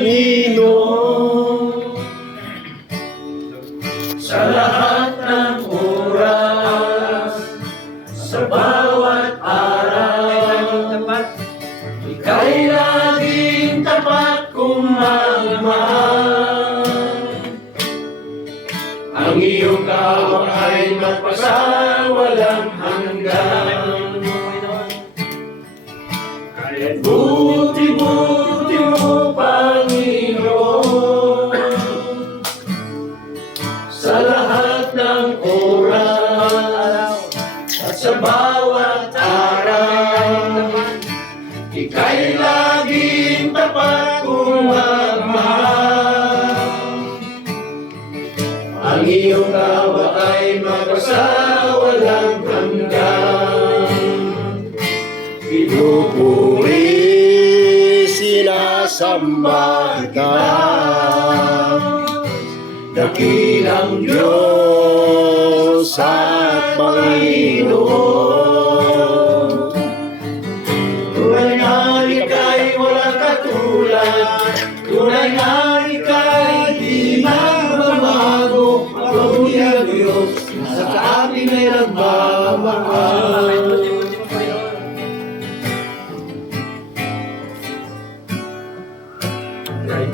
Panginoon. Sa lahat ng oras, sa bawat araw, Ika'y laging tapat kong magmahal. Ang iyong kaaway ay magpasawalang hanggan. Kaya't buti-buti mo, Panginoon, sa lahat ng oras at sa bawat araw, Ika'y laging tapat kong magmahal. Ang iyong tawa ay magpasawalang hanggan. Pinupuri, sinasamba kita, dakilang Diyos at Panginoon. Tunay nga Ika'y walang katulad, tunay nga Ika'y di nagbabago. Mabuti ang Diyos na sa atin ay nagmamahal. Kay